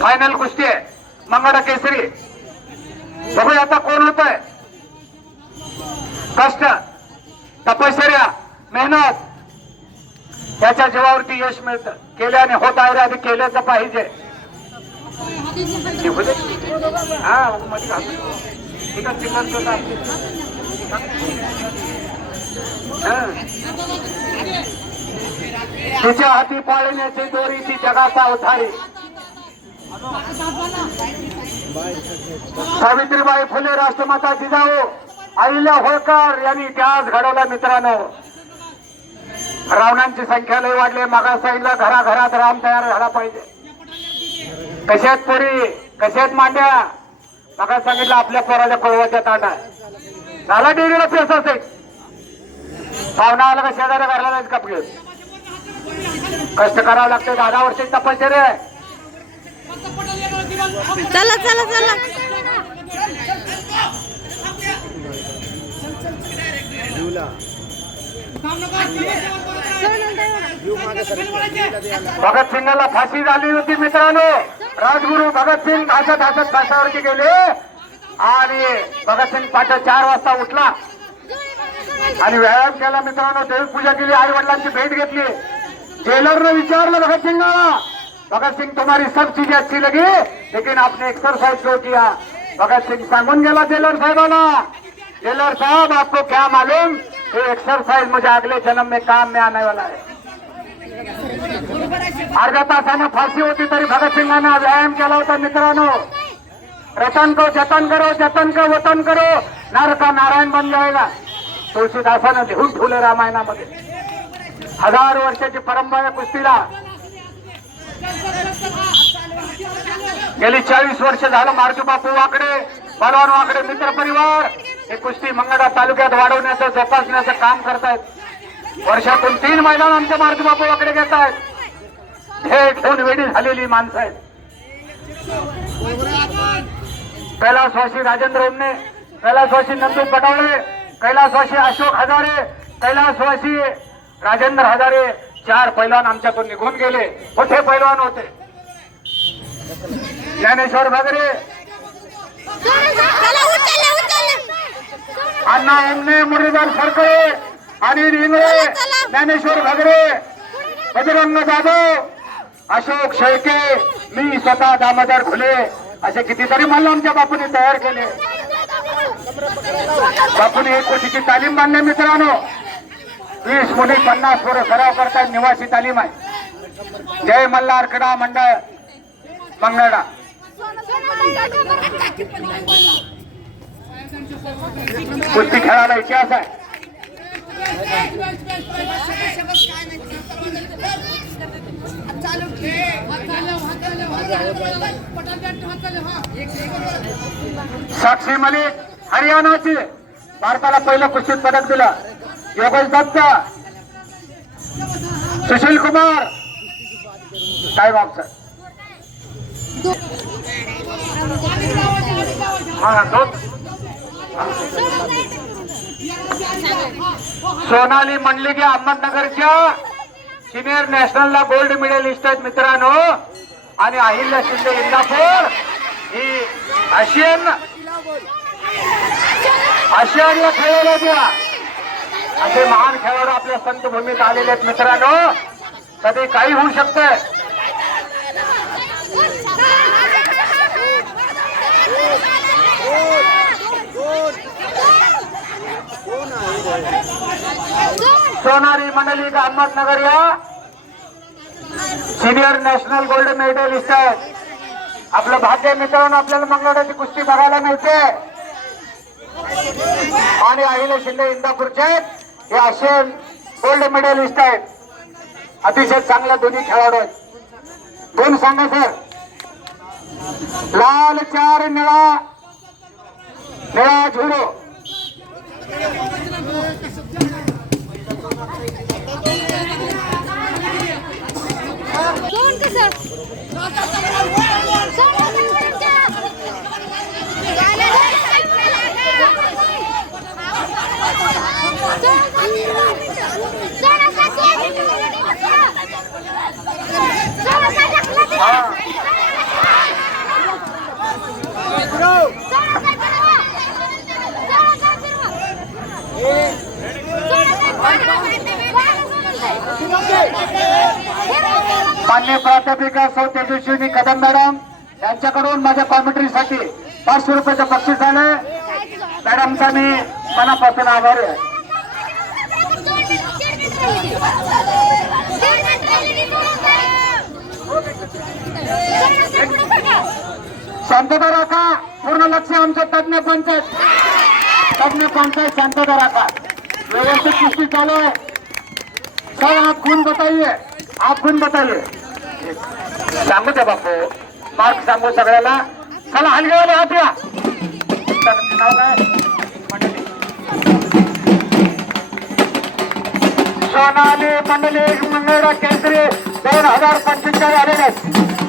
Final कुस्ती आहे. मंगळा केसरी. बघूया आता कोण होत आहे कष्ट तपश्चर्या मेहनत. त्याच्या जीवावरती यश मिळतं. केल्याने होत आहे आधी केल्याचं पाहिजे. हा, ठीक आहे, चिकन हा. तिच्या हाती पाळण्याची दोरी ती जगाचा उठारी सावित्रीबाई फुले राष्ट्रमाता जिजाऊ अहिल्या होळकर यांनी इतिहास घडवला मित्रांनो. रावणांची संख्या लय वाढली मागा साईडला घराघरात राम तयार झाला पाहिजे. कशात पोरी? कशात मांड्या? मागा सांगितलं आपल्या पोराला कळवाच्या तांडा झाला डेरीला पेस असेल पाहुणा आला का शेजाऱ्या घरला जायचं कपडे कष्ट करावं लागतं दहा वर्षाची तपश्चर्या आहे. चला चला चला. भगत सिंगला फाशी झाली होती मित्रांनो. राजगुरू भगत सिंग हसत हसत फाशावरती गेले. आणि भगत सिंग पाठ चार वाजता उठला. आणि व्यायाम केला मित्रांनो देवपूजा केली आई वडिलांची भेट घेतली. जेलरने विचारलं भगत सिंह भगत सिंह तुम्हारी सब चीजें अच्छी लगी लेकिन आपने एक्सरसाइज क्यों किया. भगत सिंह सांगून गेला जेलर साहेबाला. टेलर साहब आपको क्या मालूम ये एक्सरसाइज मुझे अगले जन्म में काम में आने वाला है? अर्ध्या तासानं फाशी होती तरी भगतसिंगानं व्यायाम केला होता मित्रांनो. रतन को जतन करो जतन को वतन करो. नर का नारायण बन जाएगा. तुळशीदासानं लिहून ठेवलं रामायणामध्ये. हजार वर्षाची परंपरा आहे कुस्तीला. गेली चाळीस वर्ष झालं मारुती वाकडे बलवान वाकडे मित्र परिवार. हे कुस्ती मंगळा तालुक्यात वाढवण्याचं जोपासण्याचं काम करतायत. वर्षातून तीन मैदान आमच्या मारुती वाकडे घेत आहेत हे ठेवून वेडी झालेली माणसं आहेत कैलासवासी राजेंद्र उमने कैलासवासी नंदू पटावळे कैलासवासी अशोक हजारे कैलासवासी राजेंद्र हजारे चार पैलवान आमच्यातून निघून गेले. मोठे पैलवान होते. ज्ञानेश्वर भगरे अण्णा एमने मुरलीधर सरकळे आणि इंगळे ज्ञानेश्वर भगरे बजरंग जाधव अशोक शेळके मी स्वतः दामोदर खुले असे कितीतरी मल्ल आमच्या बापूने तयार केले. बापूने एक कोटीची तालीम बांधली मित्रांनो वीस मुली पन्नास पोरं सराव करतात निवासी तालीम आहे. जय मल्हार क्रीडा मंडळ मंगळा कुस्ती खेळायला इतिहास आहे. साक्षी मलिक हरियाणाची. भारताला पहिलं कुस्तीत पदक दिलं. योगेश दत्त. सुशील कुमार. काय बाबचा सर सोनाली मंडलिके अहमदनगरच्या सिनियर नॅशनलला गोल्ड मेडलिस्ट आहेत मित्रांनो. आणि अहिल्या शिंदे इंदापूर. ही आशियन आशियानला खेळायला द्या. असे महान खेळाडू आपल्या संत भूमीत आलेले आहेत मित्रांनो. कधी काही होऊ शकतंय. सोनारी मंडळी का अहमदनगर या. सिनियर नॅशनल गोल्ड मेडलिस्ट आहेत आपलं भाग्य मित्रांनो आपल्याला मंगळवारची कुस्ती बघायला मिळते. आणि अहिल्या शिंदे इंदापूरचे आहेत. हे आशियन गोल्ड मेडलिस्ट आहेत. अतिशय चांगल्या दोन्ही खेळाडू आहेत. दोन सांगा सर. लाल चार निळा निळा झुडो दोन कसं? मान्य प्राध्यापिका सौ तेजस्विनी कदम मॅडम यांच्याकडून माझ्या कॉमेंट्रीसाठी पाचशे रुपयाचं बक्षीस झालं मॅडमचा मी मनापासून आभारी आहे. शांतता राखा. पूर्ण लक्ष आमचं तज्ञ पंचायत. तज्ञ पंचायत शांतता राखा. व्यवस्थित कुस्ती चालू आहे. सर आप खून बताइए. आप खून बताइए. सांगू द्या बापू. मार्क सांगू सगळ्याला. चला हलगेवाले हात या सोनाली मंडली मंगळा केंद्रीय. दोन हजार पंचेचाळीस आलेले आहेत.